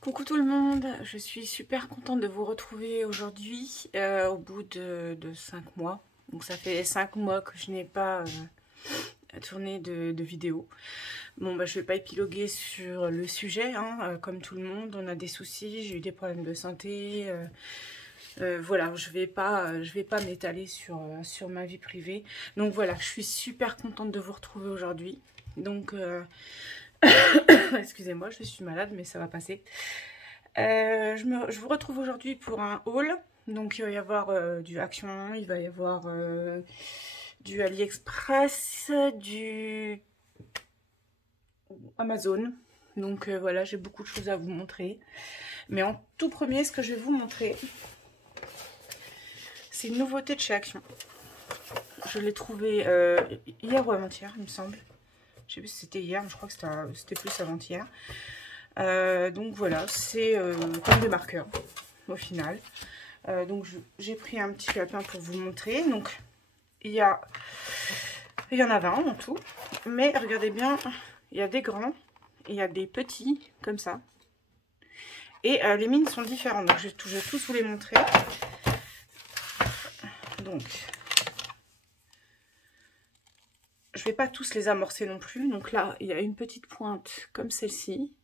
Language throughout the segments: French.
Coucou tout le monde, je suis super contente de vous retrouver aujourd'hui au bout de 5 mois. Donc ça fait 5 mois que je n'ai pas tourné de vidéo. Bon bah je vais pas épiloguer sur le sujet, hein, comme tout le monde, on a des soucis, j'ai eu des problèmes de santé. Voilà, je vais pas m'étaler sur ma vie privée. Donc voilà, je suis super contente de vous retrouver aujourd'hui. Donc excusez-moi, je suis malade, mais ça va passer. Je vous retrouve aujourd'hui pour un haul. Donc il va y avoir du Action, il va y avoir du AliExpress, du Amazon. Donc voilà, j'ai beaucoup de choses à vous montrer. Mais en tout premier, ce que je vais vous montrer, c'est une nouveauté de chez Action. Je l'ai trouvé hier ou avant-hier, il me semble. Je sais plus si c'était hier, mais je crois que c'était plus avant-hier. Donc voilà, c'est comme des marqueurs au final. Donc j'ai pris un petit lapin pour vous montrer. Donc il y en a 20 en tout. Mais regardez bien, il y a des grands, il y a des petits comme ça. Et les mines sont différentes. Donc je vais tous vous les montrer. Donc je vais pas tous les amorcer non plus. Donc là, il y a une petite pointe comme celle-ci.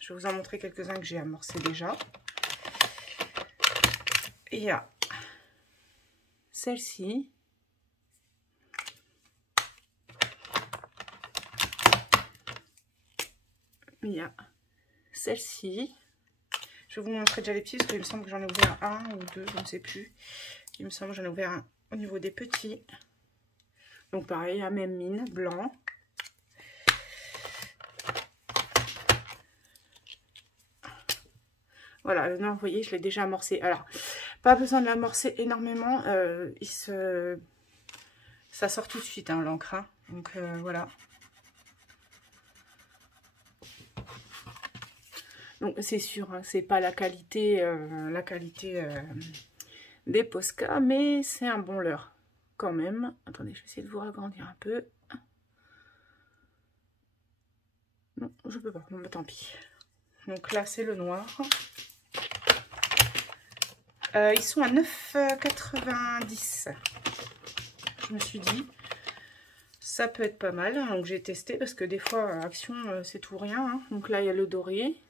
Je vais vous en montrer quelques-uns que j'ai amorcés déjà. Il y a celle-ci. Il y a celle-ci. Je vais vous montrer déjà les petits parce qu'il me semble que j'en ai ouvert un ou deux, je ne sais plus. Il me semble que j'en ai ouvert un au niveau des petits. Donc pareil, la même mine, blanc. Voilà, non, vous voyez, je l'ai déjà amorcé. Alors, pas besoin de l'amorcer énormément. Ça sort tout de suite, hein, l'encre. Hein. Donc, voilà. Donc, c'est sûr, hein, c'est pas la qualité des Posca, mais c'est un bon leurre quand même. Attendez, je vais essayer de vous agrandir un peu. Non, je peux pas. Bon, bah, tant pis. Donc là, c'est le noir. Ils sont à 9,90 €. Je me suis dit, ça peut être pas mal. Donc j'ai testé parce que des fois, Action, c'est tout rien. Hein. Donc là, il y a le doré.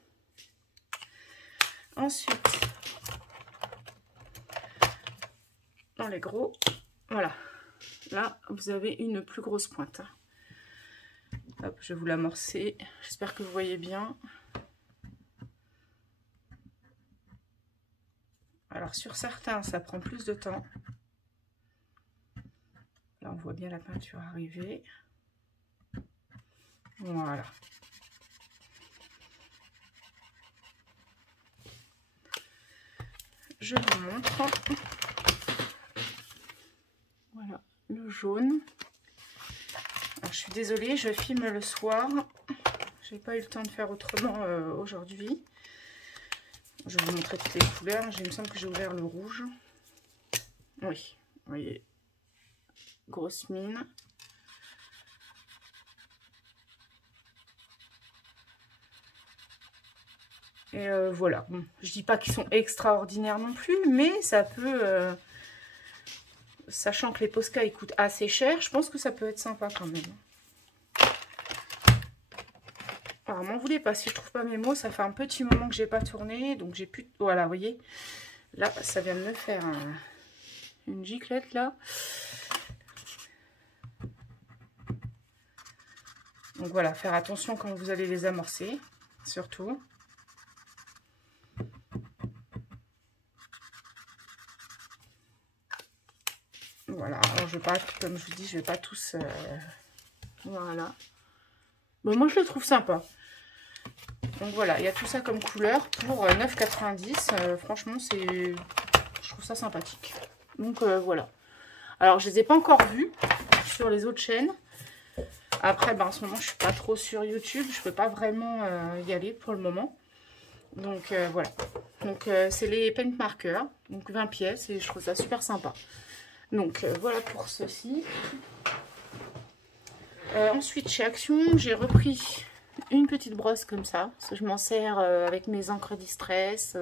Ensuite, dans les gros, voilà. Là, vous avez une plus grosse pointe. Hop, je vais vous l'amorcer. J'espère que vous voyez bien. Alors sur certains, ça prend plus de temps. Là, on voit bien la peinture arriver. Voilà. Je vous montre. Voilà, le jaune. Alors, je suis désolée, je filme le soir. J'ai pas eu le temps de faire autrement aujourd'hui. Je vais vous montrer toutes les couleurs. Il me semble que j'ai ouvert le rouge. Oui, vous voyez. Grosse mine. Et voilà. Bon, je dis pas qu'ils sont extraordinaires non plus, mais ça peut... sachant que les Posca ils coûtent assez cher, je pense que ça peut être sympa quand même. Alors, m'en voulez pas si je trouve pas mes mots, ça fait un petit moment que j'ai pas tourné, donc j'ai plus... Voilà, vous voyez, là, ça vient de me faire une giclette, là. Donc voilà, faire attention quand vous allez les amorcer, surtout. Voilà, alors je vais pas, comme je vous dis, je vais pas tous... voilà. Bon, moi, je le trouve sympa. Donc voilà, il y a tout ça comme couleur pour 9,90 €. Franchement, je trouve ça sympathique. Donc voilà. Alors, je les ai pas encore vus sur les autres chaînes. Après, ben, en ce moment, je suis pas trop sur YouTube. Je peux pas vraiment y aller pour le moment. Donc voilà. Donc c'est les paint markers. Donc 20 pièces et je trouve ça super sympa. Donc voilà pour ceci. Ensuite, chez Action, j'ai repris une petite brosse comme ça. Je m'en sers avec mes encres Distress,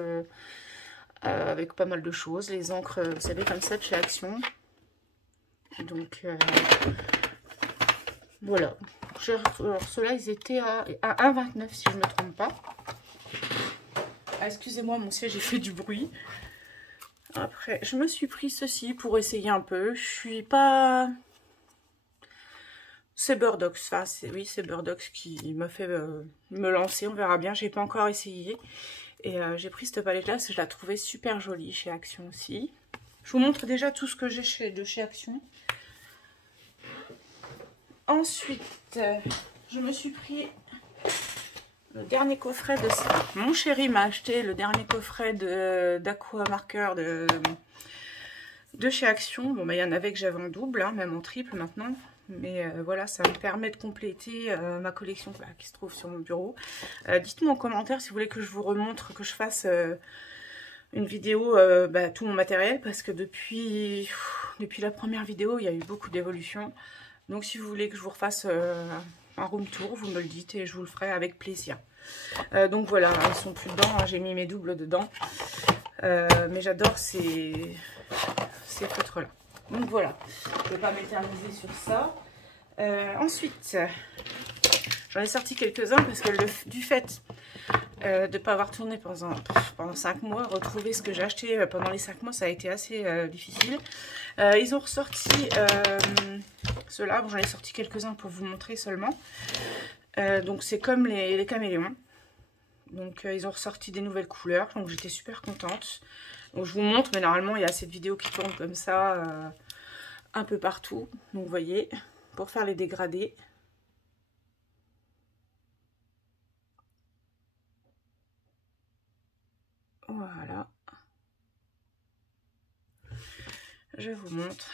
avec pas mal de choses. Les encres, vous savez, comme ça de chez Action. Donc, voilà. Alors, ceux-là, ils étaient à 1,29 si je ne me trompe pas. Ah, excusez-moi, mon siège, j'ai fait du bruit. Après, je me suis pris ceci pour essayer un peu. Je suis pas... C'est Burdox, enfin, oui, c'est Burdox qui me fait me lancer. On verra bien, j'ai pas encore essayé. Et j'ai pris cette palette-là, parce que je la trouvais super jolie chez Action aussi. Je vous montre déjà tout ce que j'ai de chez Action. Ensuite, je me suis pris le dernier coffret de ça. Mon chéri m'a acheté le dernier coffret d'Aqua Marker de chez Action. Bon, bah, il y en avait que j'avais en double, hein, même en triple maintenant. Mais voilà, ça me permet de compléter ma collection qui se trouve sur mon bureau. Dites-moi en commentaire si vous voulez que je vous remontre, que je fasse une vidéo, tout mon matériel. Parce que depuis la première vidéo, il y a eu beaucoup d'évolutions. Donc si vous voulez que je vous refasse un room tour, vous me le dites et je vous le ferai avec plaisir. Donc voilà, ils sont plus dedans, hein, j'ai mis mes doubles dedans. Mais j'adore ces feutres là. Donc voilà, je ne vais pas m'éterniser sur ça. Ensuite, j'en ai sorti quelques-uns parce que du fait de ne pas avoir tourné pendant 5 mois, retrouver ce que j'ai acheté pendant les 5 mois, ça a été assez difficile. Ils ont ressorti ceux-là, bon, j'en ai sorti quelques-uns pour vous montrer seulement. Donc c'est comme les caméléons. Donc ils ont ressorti des nouvelles couleurs, donc j'étais super contente. Donc je vous montre, mais normalement il y a cette vidéo qui tourne comme ça un peu partout. Donc vous voyez, pour faire les dégradés. Voilà. Je vous montre.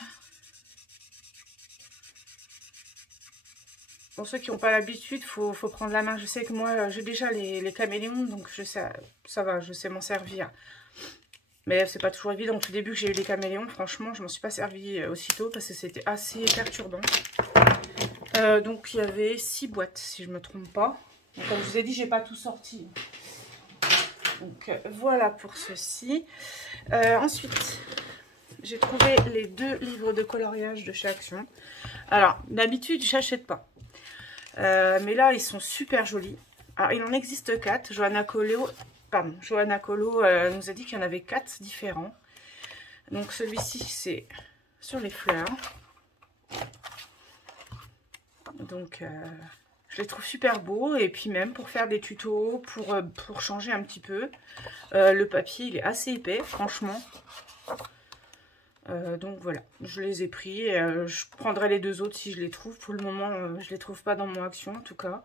Pour ceux qui n'ont pas l'habitude, faut prendre la main. Je sais que moi, j'ai déjà les caméléons, donc je sais, ça va, je sais m'en servir. Mais c'est pas toujours évident. Au tout début que j'ai eu les caméléons, franchement, je m'en suis pas servi aussitôt parce que c'était assez perturbant. Donc il y avait 6 boîtes, si je me trompe pas. Donc, comme je vous ai dit, j'ai pas tout sorti. Donc voilà pour ceci. Ensuite, j'ai trouvé les 2 livres de coloriage de chez Action. Alors, d'habitude, j'achète pas. Mais là, ils sont super jolis. Alors, il en existe 4. Johanna Colo nous a dit qu'il y en avait 4 différents. Donc, celui-ci, c'est sur les fleurs. Donc, je les trouve super beaux. Et puis même pour faire des tutos, pour changer un petit peu. Le papier, il est assez épais, franchement. Donc voilà, je les ai pris. Je prendrai les 2 autres si je les trouve. Pour le moment, je les trouve pas dans mon Action en tout cas.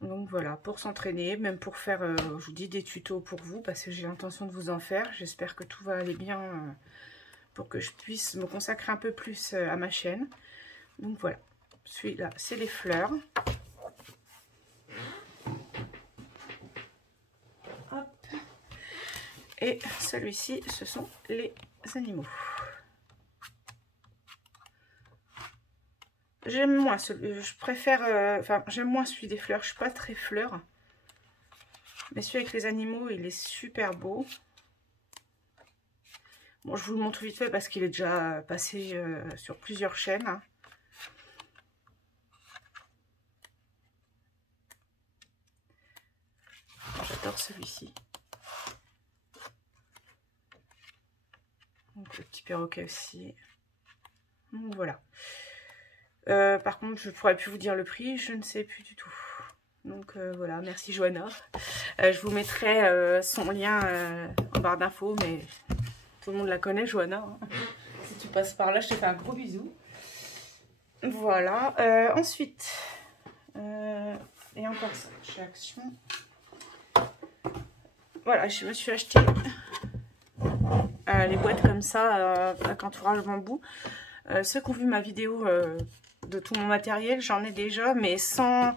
Donc voilà, pour s'entraîner, même pour faire, je vous dis, des tutos pour vous, parce que j'ai l'intention de vous en faire. J'espère que tout va aller bien pour que je puisse me consacrer un peu plus à ma chaîne. Donc voilà, celui-là, c'est les fleurs. Hop. Et celui-ci, ce sont les animaux. J'aime moins celui, je préfère, j'aime moins celui des fleurs, je suis pas très fleur. Mais celui avec les animaux, il est super beau. Bon, je vous le montre vite fait parce qu'il est déjà passé sur plusieurs chaînes. Hein. J'adore celui-ci. Donc le petit perroquet aussi. Donc voilà. Par contre, je ne pourrais plus vous dire le prix, je ne sais plus du tout. Donc voilà, merci Johanna. Je vous mettrai son lien en barre d'infos, mais tout le monde la connaît, Johanna. Hein. Si tu passes par là, je te fais un gros bisou. Voilà. Ensuite, et encore ça, chez Action. Voilà, je me suis acheté les boîtes comme ça, avec entourage bambou. Ceux qui ont vu ma vidéo de tout mon matériel, j'en ai déjà, mais sans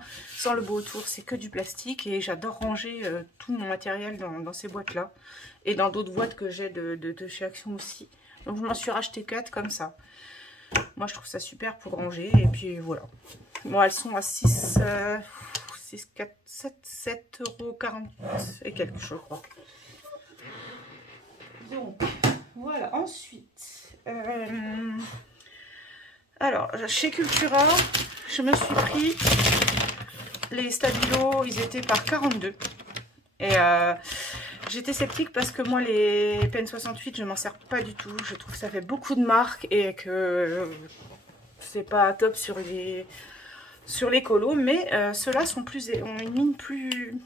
le beau autour, c'est que du plastique. Et j'adore ranger tout mon matériel dans ces boîtes-là. Et dans d'autres boîtes que j'ai de chez Action aussi. Donc je m'en suis racheté 4 comme ça. Moi je trouve ça super pour ranger. Et puis voilà. Bon, elles sont à 6 6, 4, 7 € 40 et quelques, je crois. Donc, voilà. Ensuite, alors, chez Cultura, je me suis pris les stabilos, ils étaient par 42. Et j'étais sceptique parce que moi, les Pen 68, je m'en sers pas du tout. Je trouve que ça fait beaucoup de marques et que c'est pas top sur les colos. Mais ceux-là ont une mine plus...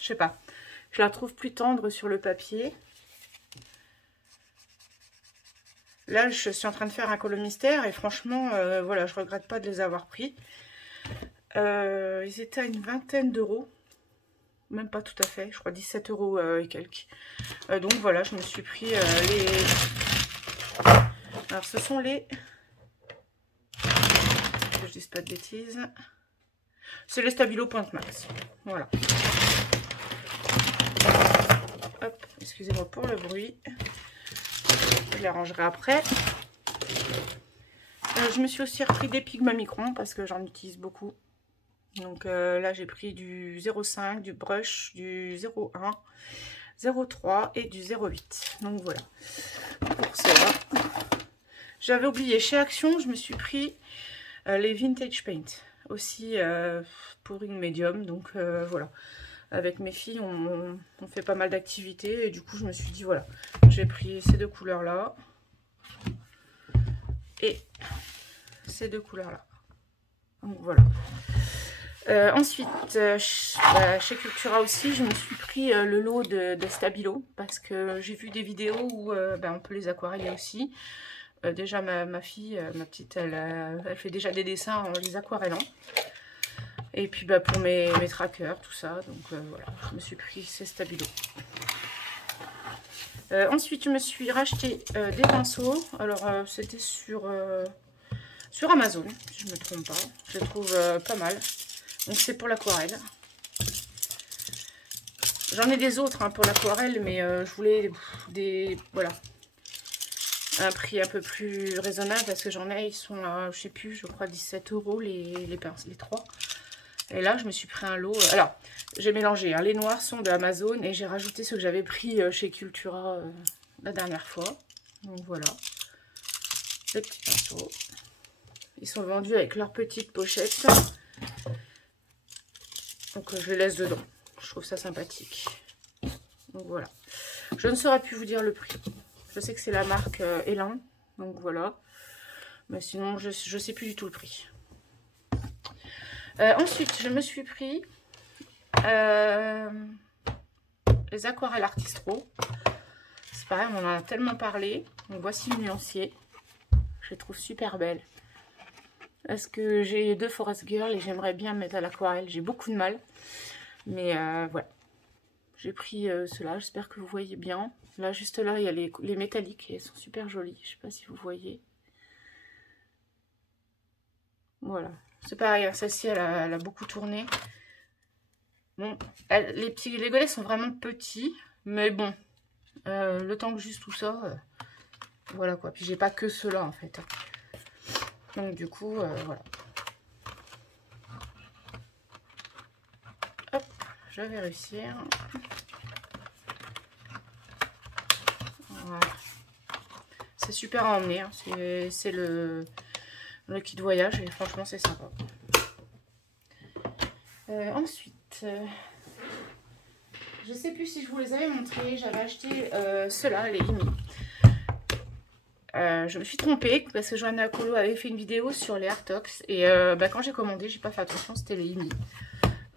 Je sais pas. Je la trouve plus tendre sur le papier. Là, je suis en train de faire un colo mystère et franchement, voilà, je regrette pas de les avoir pris. Ils étaient à une vingtaine d'euros. Même pas tout à fait, je crois 17 € et quelques. Donc voilà, je me suis pris les... Alors ce sont les... Que je dise pas de bêtises. C'est les Stabilo Point Max. Voilà. Hop, excusez-moi pour le bruit. Je les rangerai après. Je me suis aussi repris des Pigma Micron parce que j'en utilise beaucoup. Donc là j'ai pris du 0,5, du brush, du 0,1, 0,3 et du 0,8. Donc voilà pour cela. J'avais oublié, chez Action je me suis pris les Vintage Paint. Aussi pour une médium. Donc voilà. Avec mes filles on fait pas mal d'activités. Et du coup je me suis dit voilà. J'ai pris ces deux couleurs là. Et ces deux couleurs là. Donc voilà. Ensuite, chez Cultura aussi, je me suis pris le lot de Stabilo parce que j'ai vu des vidéos où on peut les aquareller aussi. Déjà, ma fille, ma petite, elle fait déjà des dessins en les aquarellant. Et puis pour mes trackers, tout ça. Donc voilà, je me suis pris ces Stabilo. Ensuite, je me suis racheté des pinceaux. Alors, c'était sur Amazon, si je ne me trompe pas. Je les trouve pas mal. Donc c'est pour l'aquarelle. J'en ai des autres pour l'aquarelle, mais je voulais voilà, un prix un peu plus raisonnable parce que j'en ai, ils sont à, je sais plus, je crois 17 € les trois. Et là, je me suis pris un lot. Alors, j'ai mélangé. Les noirs sont de Amazon et j'ai rajouté ceux que j'avais pris chez Cultura la dernière fois. Donc voilà, les petits pinceaux. Ils sont vendus avec leur petite pochette. Donc je les laisse dedans. Je trouve ça sympathique. Donc voilà. Je ne saurais plus vous dire le prix. Je sais que c'est la marque Elan. Donc voilà. Mais sinon, je ne sais plus du tout le prix. Ensuite, je me suis pris les aquarelles Artistro. C'est pareil, on en a tellement parlé. Donc voici le nuancier. Je les trouve super belles. Parce que j'ai deux Forest Girl et j'aimerais bien me mettre à l'aquarelle. J'ai beaucoup de mal. Mais voilà. J'ai pris ceux-là. J'espère que vous voyez bien. Là, juste là, il y a les métalliques. Et elles sont super jolies. Je ne sais pas si vous voyez. Voilà. C'est pareil. Celle-ci, elle a beaucoup tourné. Bon, les godets sont vraiment petits. Mais bon. Le temps que juste tout ça. Voilà quoi. Puis j'ai pas que ceux-là en fait. Donc du coup, voilà. Hop, je vais réussir. Voilà. C'est super à emmener. Hein. C'est le kit voyage et franchement c'est sympa. Ensuite, je sais plus si je vous les avais montrés. J'avais acheté ceux-là, les Imi. Je me suis trompée parce que Johanna Colo avait fait une vidéo sur les Artox et quand j'ai commandé, j'ai pas fait attention, c'était les Imi.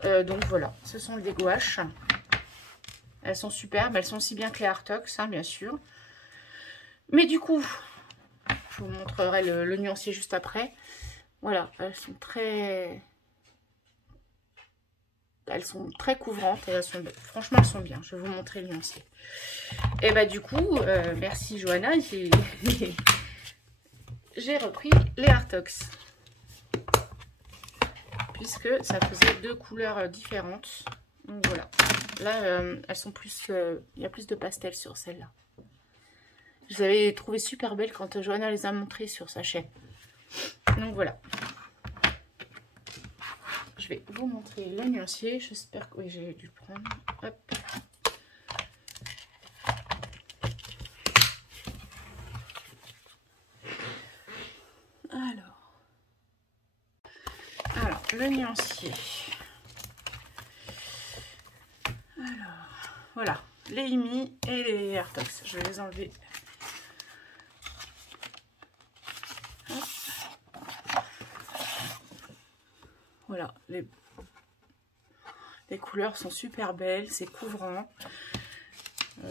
Donc voilà, ce sont des gouaches. Elles sont superbes, elles sont aussi bien que les Artox, hein, bien sûr. Mais du coup, je vous montrerai le nuancier juste après. Voilà, elles sont très couvrantes et franchement elles sont bien. Je vais vous montrer le nuancier. Et bah du coup, merci Johanna, j'ai repris les Artox. Puisque ça faisait deux couleurs différentes. Donc voilà. Là, elles sont plus... il y a plus de pastel sur celle-là. Je les avais trouvées super belles quand Johanna les a montrées sur sa chaîne. Donc voilà. Je vais vous montrer le nuancier. J'espère que oui, j'ai dû le prendre. Hop. Alors, le nuancier. Alors, voilà, les IMI et les Airtox. Je vais les enlever. Voilà, les couleurs sont super belles, c'est couvrant.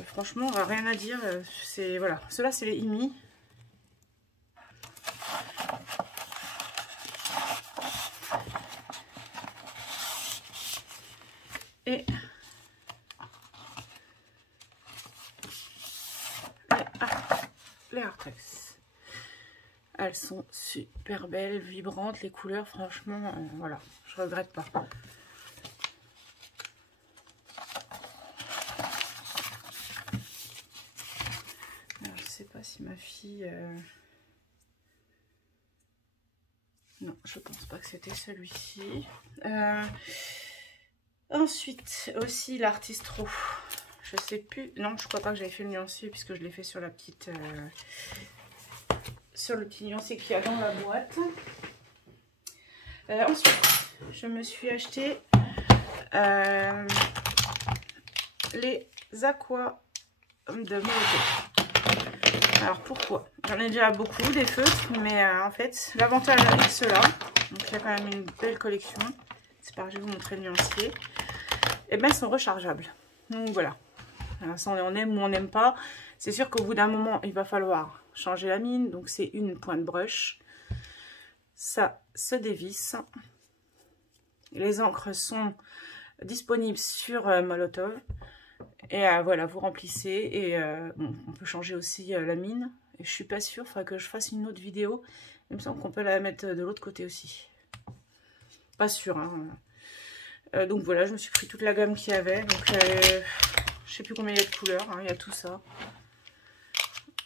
Franchement, on n'a rien à dire. C'est voilà, ceux-là c'est les IMI. Et les Artex. Elles sont super belles, vibrantes, les couleurs, franchement, voilà, je regrette pas. Alors, je sais pas si ma fille... Non, je pense pas que c'était celui-ci. Ensuite, aussi l'Artistro. Je sais plus. Non, je crois pas que j'avais fait le nuancier puisque je l'ai fait sur la petite... sur le petit nuancier qu'il y a dans la boîte. Ensuite, je me suis acheté les Aqua de Molotow. Alors pourquoi? J'en ai déjà beaucoup des feutres, mais en fait, l'avantage avec ceux-là, donc il y a quand même une belle collection. C'est pareil, je vais vous montrer le nuancier. Et bien, ils sont rechargeables. Donc voilà. Ça, on aime ou on n'aime pas. C'est sûr qu'au bout d'un moment, il va falloir changer la mine. Donc c'est une pointe brush. Ça se dévisse. Les encres sont disponibles sur Molotow. Et voilà, vous remplissez. Et bon, on peut changer aussi la mine. Et je suis pas sûre, il faudra que je fasse une autre vidéo. Il me semble qu'on peut la mettre de l'autre côté aussi. Pas sûr, hein. Donc voilà, je me suis pris toute la gamme qu'il y avait. Donc je sais plus combien il y a de couleurs, hein, il y a tout ça.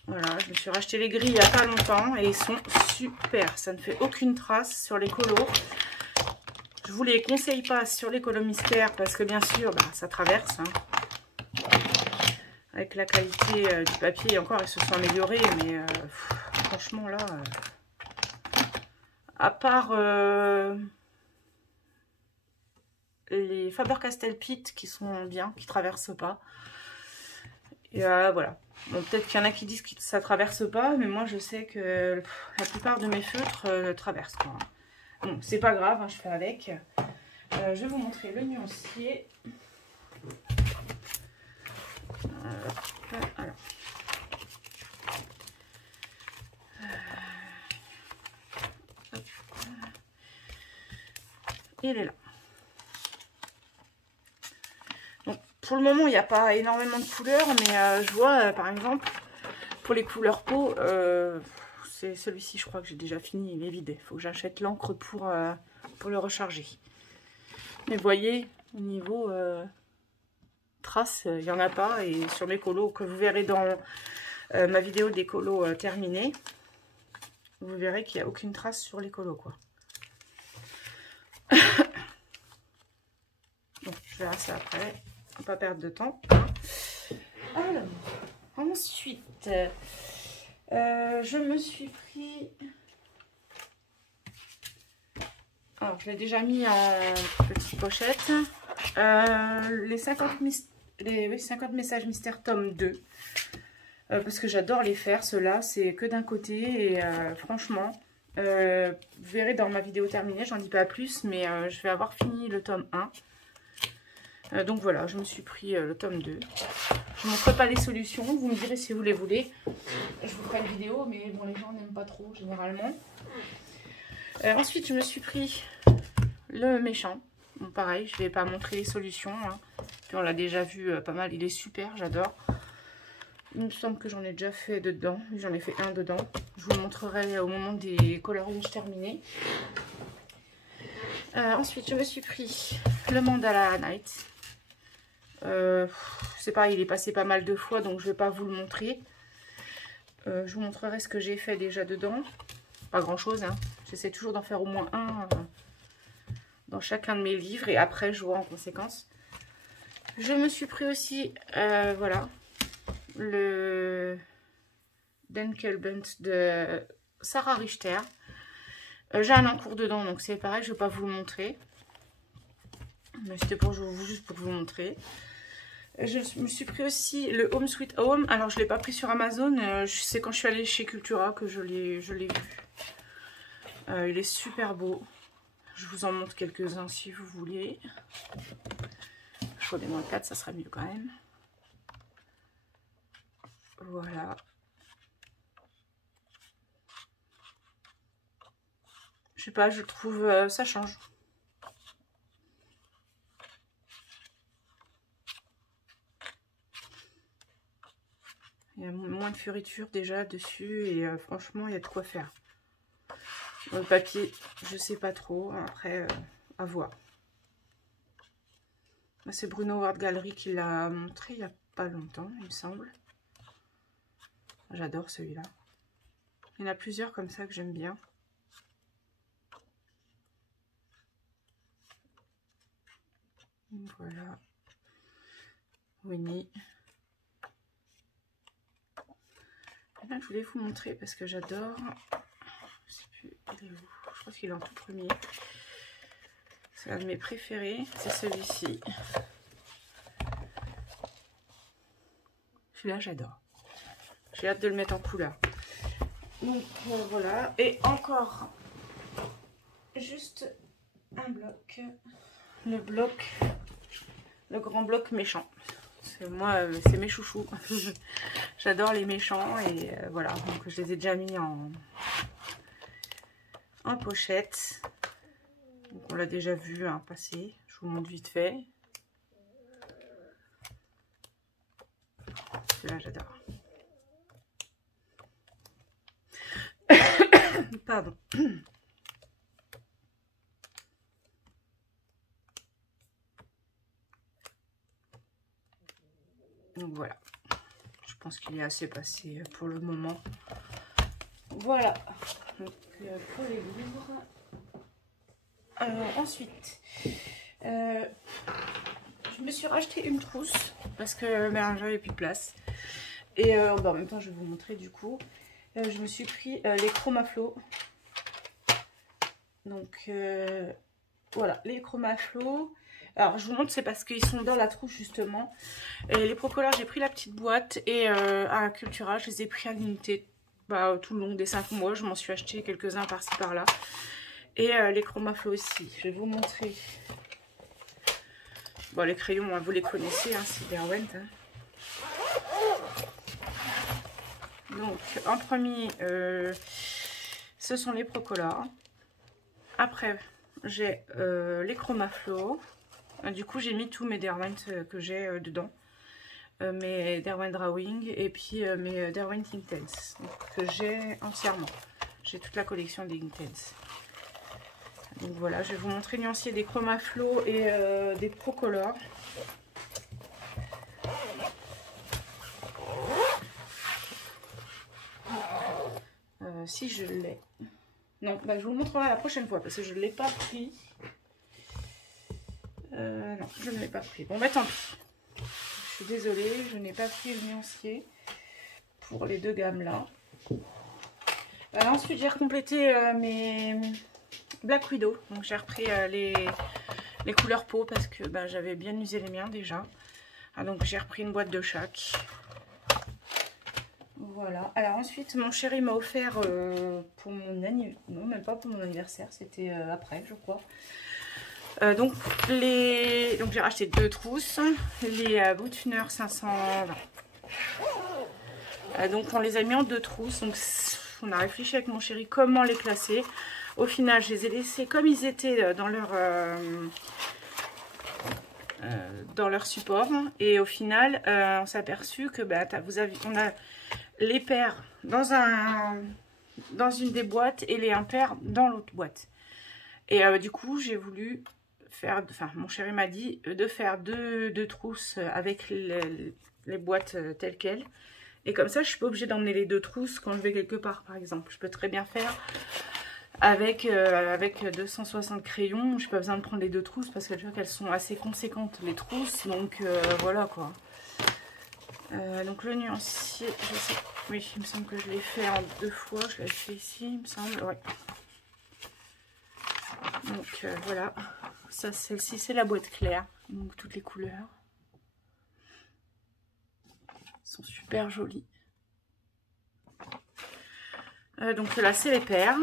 Voilà, je me suis racheté les gris il n'y a pas longtemps et ils sont super. Ça ne fait aucune trace sur les colos. Je vous les conseille pas sur les colos mystères parce que bien sûr, bah, ça traverse. Hein. Avec la qualité du papier, encore ils se sont améliorés, mais franchement là, à part les Faber-Castell Pitt qui sont bien, qui traversent pas. Et voilà. Bon, peut-être qu'il y en a qui disent que ça traverse pas, mais moi je sais que la plupart de mes feutres traversent quoi. Bon, c'est pas grave, hein, je fais avec. Je vais vous montrer le nuancier. Alors. Il est là. Donc, pour le moment, il n'y a pas énormément de couleurs, mais je vois, par exemple, pour les couleurs peau, c'est celui-ci, je crois que j'ai déjà fini, il est vide. Il faut que j'achète l'encre pour le recharger. Mais vous voyez, au niveau traces, il n'y en a pas. Et sur mes colos, que vous verrez dans ma vidéo des colos terminée, vous verrez qu'il n'y a aucune trace sur les colos, quoi. Bon, je verrai ça après. On va pas perdre de temps. Alors, ensuite, je me suis pris... Alors, je l'ai déjà mis en petite pochette. Les 50 messages mystères tome 2. Parce que j'adore les faire. Ceux-là, c'est que d'un côté. Et franchement, vous verrez dans ma vidéo terminée, j'en dis pas plus. Mais je vais avoir fini le tome 1. Donc voilà, je me suis pris le tome 2. Je ne montre pas les solutions. Vous me direz si vous les voulez. Je vous ferai une vidéo, mais bon, les gens n'aiment pas trop généralement. Ensuite, je me suis pris le méchant. Bon, pareil, je ne vais pas montrer les solutions. Hein. Puis on l'a déjà vu pas mal. Il est super, j'adore. Il me semble que j'en ai déjà fait dedans. J'en ai fait un dedans. Je vous le montrerai au moment des coloriages terminés. Ensuite, je me suis pris le Mandala Night. C'est pareil, il est passé pas mal de fois, donc je ne vais pas vous le montrer. Je vous montrerai ce que j'ai fait déjà dedans. Pas grand chose, hein. J'essaie toujours d'en faire au moins un dans chacun de mes livres et après je vois en conséquence. Je me suis pris aussi, voilà, le Dunkelbunt de Sarah Richter. J'ai un encours dedans, donc c'est pareil, je ne vais pas vous le montrer. Mais c'était juste pour vous montrer. Je me suis pris aussi le Home Sweet Home. Alors, je ne l'ai pas pris sur Amazon. C'est quand je suis allée chez Cultura que je l'ai vu. Il est super beau. Je vous en montre quelques-uns si vous voulez. Je crois des moins 4, ça sera mieux quand même. Voilà. Je sais pas, je trouve ça change. Il y a moins de fioritures déjà dessus et franchement, il y a de quoi faire. Le papier, je sais pas trop. Après, à voir. C'est Bruno Art Gallery qui l'a montré il n'y a pas longtemps, il me semble. J'adore celui-là. Il y en a plusieurs comme ça que j'aime bien. Voilà. Winnie. Là, je voulais vous montrer parce que j'adore. Je sais plus, il est où? Je crois qu'il est en tout premier. C'est l'un de mes préférés. C'est celui-ci. Celui-là, j'adore. J'ai hâte de le mettre en couleur. Donc, voilà. Et encore, juste un bloc. Le grand bloc méchant. Moi, c'est mes chouchous. J'adore les méchants et voilà. Donc je les ai déjà mis en pochette. Donc, on l'a déjà vu passer. Je vous montre vite fait. Celui-là, j'adore. Pardon. Donc voilà, je pense qu'il est assez passé pour le moment. Voilà, donc pour les livres. Ensuite, je me suis racheté une trousse parce que j'avais plus de place. Et en même temps, je vais vous montrer du coup. Je me suis pris les Chromaflow. Donc voilà, les Chromaflow. Alors, je vous montre, c'est parce qu'ils sont dans la trousse, justement. Et les Procolor, j'ai pris la petite boîte. Et à Cultura, je les ai pris à l'unité tout le long des 5 mois. Je m'en suis acheté quelques-uns par-ci, par-là. Et les Chromaflow aussi. Je vais vous montrer. Bon, les crayons, vous les connaissez, hein, c'est Derwent. Hein. Donc, en premier, ce sont les Procolor. Après, j'ai les Chromaflow. Du coup, j'ai mis tous mes Derwent que j'ai dedans. Mes Derwent Drawing et puis mes Derwent Inktense que j'ai entièrement. J'ai toute la collection des Inktense. Donc voilà, je vais vous montrer le nuancier des Chromaflow et des Procolor. Si je l'ai. Non, je vous le montrerai la prochaine fois parce que je ne l'ai pas pris. Non, je ne l'ai pas pris. Bon, tant pis. Je suis désolée, je n'ai pas pris le nuancier pour les deux gammes là. Ensuite, j'ai recomplété mes Black Widow. Donc, j'ai repris les couleurs peau parce que j'avais bien usé les miens déjà. Donc, j'ai repris une boîte de chaque. Voilà. Alors, ensuite, mon chéri m'a offert pour mon anniversaire. Non, même pas pour mon anniversaire, c'était après, je crois. Donc j'ai racheté 2 trousses, les Boutner 520. Donc on les a mis en 2 trousses. Donc on a réfléchi avec mon chéri comment les classer. Au final, je les ai laissés comme ils étaient dans leur support. Et au final, on s'est aperçu que on a les paires dans une des boîtes et les impairs dans l'autre boîte. Et du coup, j'ai voulu faire, mon chéri m'a dit de faire deux trousses avec les boîtes telles quelles. Et comme ça, je suis pas obligée d'emmener les 2 trousses quand je vais quelque part, par exemple. Je peux très bien faire avec 260 crayons. J'ai pas besoin de prendre les 2 trousses parce que je vois qu'elles sont assez conséquentes les trousses, donc voilà quoi. Donc le nuancier, je sais, oui, il me semble que je l'ai fait en 2 fois, je l'ai fait ici, il me semble, ouais. Donc voilà, ça celle-ci c'est la boîte claire, donc toutes les couleurs sont super jolies. Donc là c'est les paires.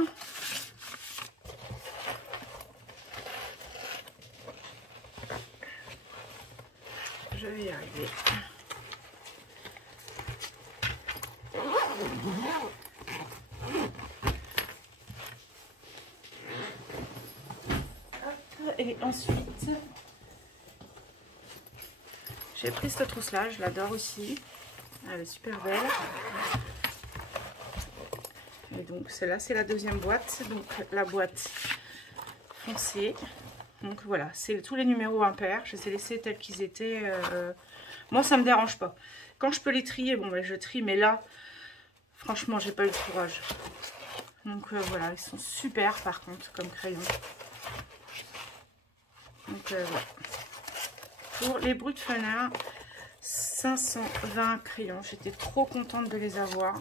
Je vais y arriver. Hop, et ensuite, j'ai pris cette trousse-là, je l'adore aussi. Elle est super belle. Et donc celle-là, c'est la deuxième boîte. Donc la boîte foncée. Donc voilà, c'est tous les numéros impairs. Je les ai laissés tels qu'ils étaient. Moi, ça me dérange pas. Quand je peux les trier, bon, ben, je trie. Mais là, franchement, j'ai pas eu le courage. Donc voilà, ils sont super par contre comme crayons. Donc voilà. Pour les Brutfunner, 520 crayons. J'étais trop contente de les avoir.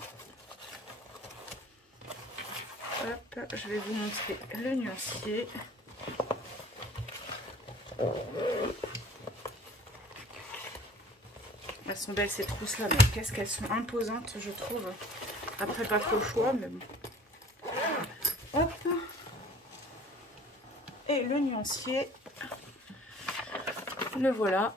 Hop, je vais vous montrer le nuancier. Elles sont belles ces trousses là, mais qu'est-ce qu'elles sont imposantes je trouve. Après pas trop le choix, mais bon. Hop. Et le nuancier, le voilà.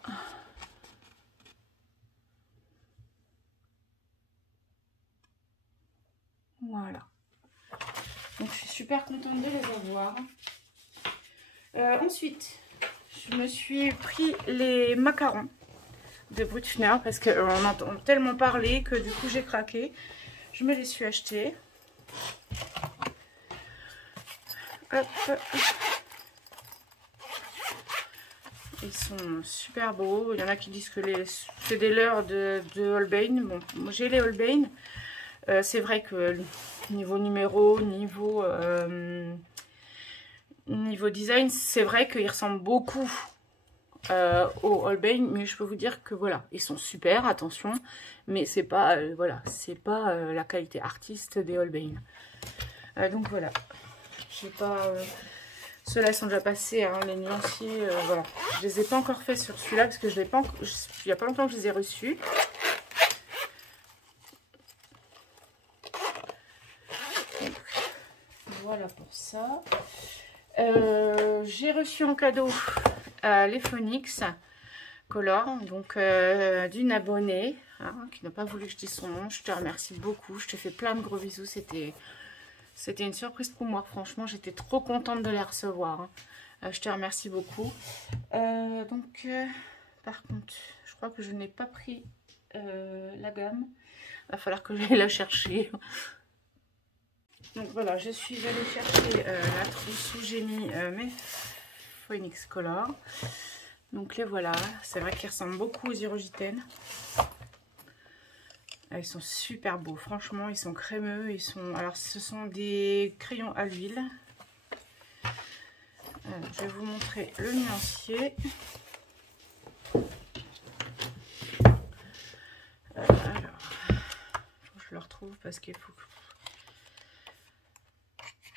Voilà. Donc je suis super contente de les avoir. Ensuite, je me suis pris les macarons de Brutfunner parce qu'on entend tellement parler que du coup j'ai craqué. Je me les suis achetés. Hop. Ils sont super beaux. Il y en a qui disent que c'est des leurres de Holbein. Bon, moi j'ai les Holbein. C'est vrai que niveau numéro, niveau design, c'est vrai qu'ils ressemblent beaucoup aux Holbein, mais je peux vous dire que voilà, ils sont super, attention, mais c'est pas voilà, c'est pas la qualité artiste des Holbein. Donc voilà, j'ai pas ceux-là sont déjà passés, hein, les nuanciers, voilà. Je les ai pas encore fait sur celui-là parce que je l'ai pas il y a pas longtemps que je les ai reçus. Donc, voilà pour ça. J'ai reçu en cadeau les Phonix Color, donc d'une abonnée hein, qui n'a pas voulu que je dise son nom. Je te remercie beaucoup, je te fais plein de gros bisous. C'était une surprise pour moi, franchement j'étais trop contente de les recevoir, hein. Je te remercie beaucoup. Donc par contre je crois que je n'ai pas pris la gamme, il va falloir que j'aille la chercher. Donc voilà, je suis allée chercher la trousse où j'ai mis mes Phonix Color. Donc les voilà, c'est vrai qu'ils ressemblent beaucoup aux Hirogiten. Ils sont super beaux, franchement, ils sont crémeux. Ils sont... Alors ce sont des crayons à l'huile. Je vais vous montrer le nuancier. Alors, faut que je le retrouve parce qu'il faut que...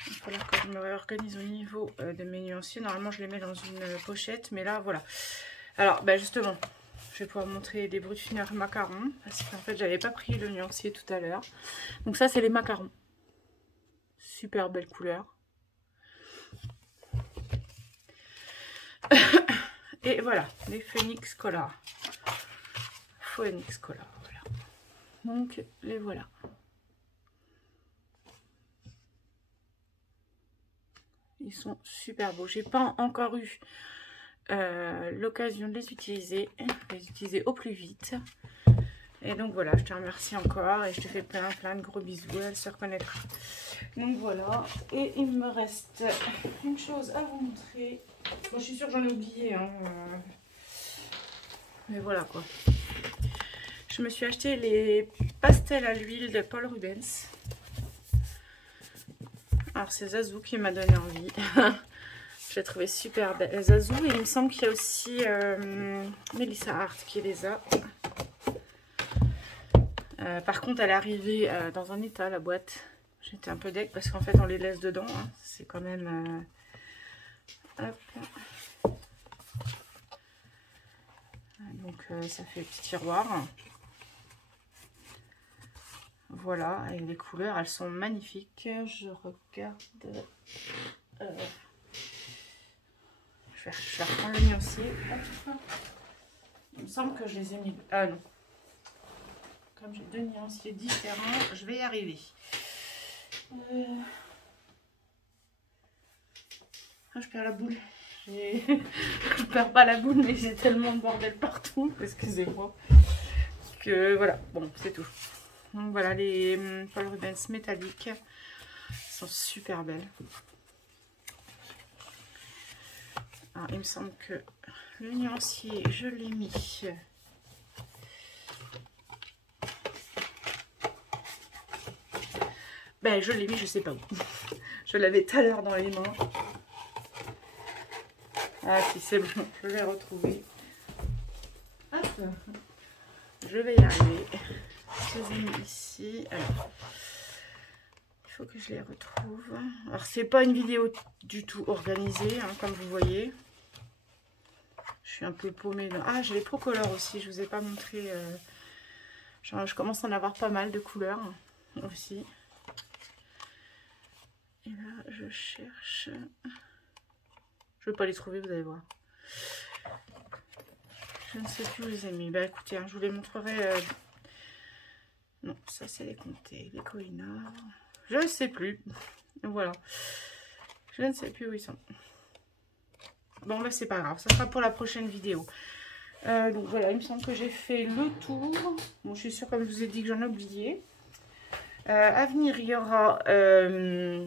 Il va falloir que je me réorganise au niveau de mes nuanciers. Normalement, je les mets dans une pochette, mais là, voilà. Alors, bah justement, je vais pouvoir montrer des Brutfunner macarons. Parce qu'en fait, j'avais pas pris le nuancier tout à l'heure. Donc ça, c'est les macarons. Super belle couleur. Et voilà, les Phonix Color. Phonix Color, voilà. Donc, les voilà. Ils sont super beaux. J'ai pas encore eu l'occasion de les utiliser au plus vite. Et donc voilà, je te remercie encore et je te fais plein de gros bisous. Elle se reconnaîtra. Donc voilà. Et il me reste une chose à vous montrer. Bon, je suis sûre que j'en ai oublié. Hein, mais voilà quoi. Je me suis acheté les pastels à l'huile de Paul Rubens. Alors c'est Zazou qui m'a donné envie. Je l'ai trouvée super belle. Zazou, et il me semble qu'il y a aussi Melissa Hart qui les a. Par contre, elle est arrivée dans un état, la boîte. J'étais un peu deg parce qu'en fait, on les laisse dedans. Hein. C'est quand même... hop. Donc, ça fait petit tiroir. Voilà, et les couleurs, elles sont magnifiques. Je regarde... Je vais reprendre le nuancier. Il me semble que je les ai mis... Ah non. Comme j'ai deux nuanciers différents, je vais y arriver. Ah, je perds la boule. Je perds pas la boule, mais j'ai tellement de bordel partout. Excusez-moi. Que voilà, bon, c'est tout. Donc voilà, les Paul Rubens métalliques sont super belles. Alors, il me semble que le nuancier, je l'ai mis. Ben, je l'ai mis, je sais pas où. Je l'avais tout à l'heure dans les mains. Ah si, c'est bon, je l'ai retrouvé. Hop. Je vais y arriver. Je les ai mis ici. Alors, il faut que je les retrouve. Alors, c'est pas une vidéo du tout organisée, hein, comme vous voyez. Je suis un peu paumée. Ah, j'ai les Procolor aussi. Je vous ai pas montré. Je commence à en avoir pas mal de couleurs aussi. Et là, je cherche. Je ne vais pas les trouver, vous allez voir. Je ne sais plus où je les ai mis. Bah écoutez, hein, je vous les montrerai. Non, ça c'est les comtés, les Kohinoor. Je ne sais plus. Voilà. Je ne sais plus où ils sont. Bon, bah c'est pas grave. Ça sera pour la prochaine vidéo. Donc voilà, il me semble que j'ai fait le tour. Bon, je suis sûre, comme je vous ai dit, que j'en ai oublié. À venir, il y aura... la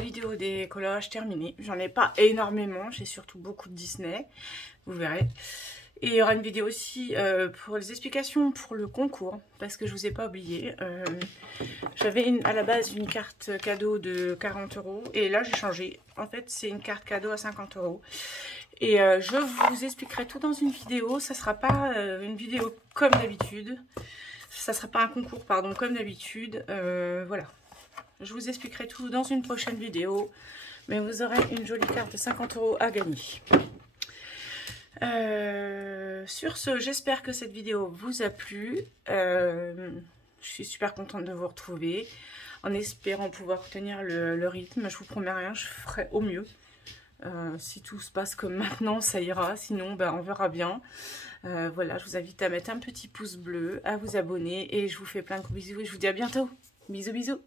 vidéo des collages terminée. J'en ai pas énormément, j'ai surtout beaucoup de Disney, vous verrez. Et il y aura une vidéo aussi pour les explications pour le concours, parce que je vous ai pas oublié. J'avais à la base une carte cadeau de 40 € et là j'ai changé. En fait, c'est une carte cadeau à 50 €. Et je vous expliquerai tout dans une vidéo. Ça sera pas une vidéo comme d'habitude. Ça sera pas un concours, pardon, comme d'habitude. Voilà. Je vous expliquerai tout dans une prochaine vidéo. Mais vous aurez une jolie carte de 50 € à gagner. Sur ce, j'espère que cette vidéo vous a plu. Je suis super contente de vous retrouver. En espérant pouvoir tenir le rythme. Je vous promets rien, je ferai au mieux. Si tout se passe comme maintenant, ça ira. Sinon, ben, on verra bien. Voilà, je vous invite à mettre un petit pouce bleu, à vous abonner. Et je vous fais plein de gros bisous et je vous dis à bientôt. Bisous, bisous.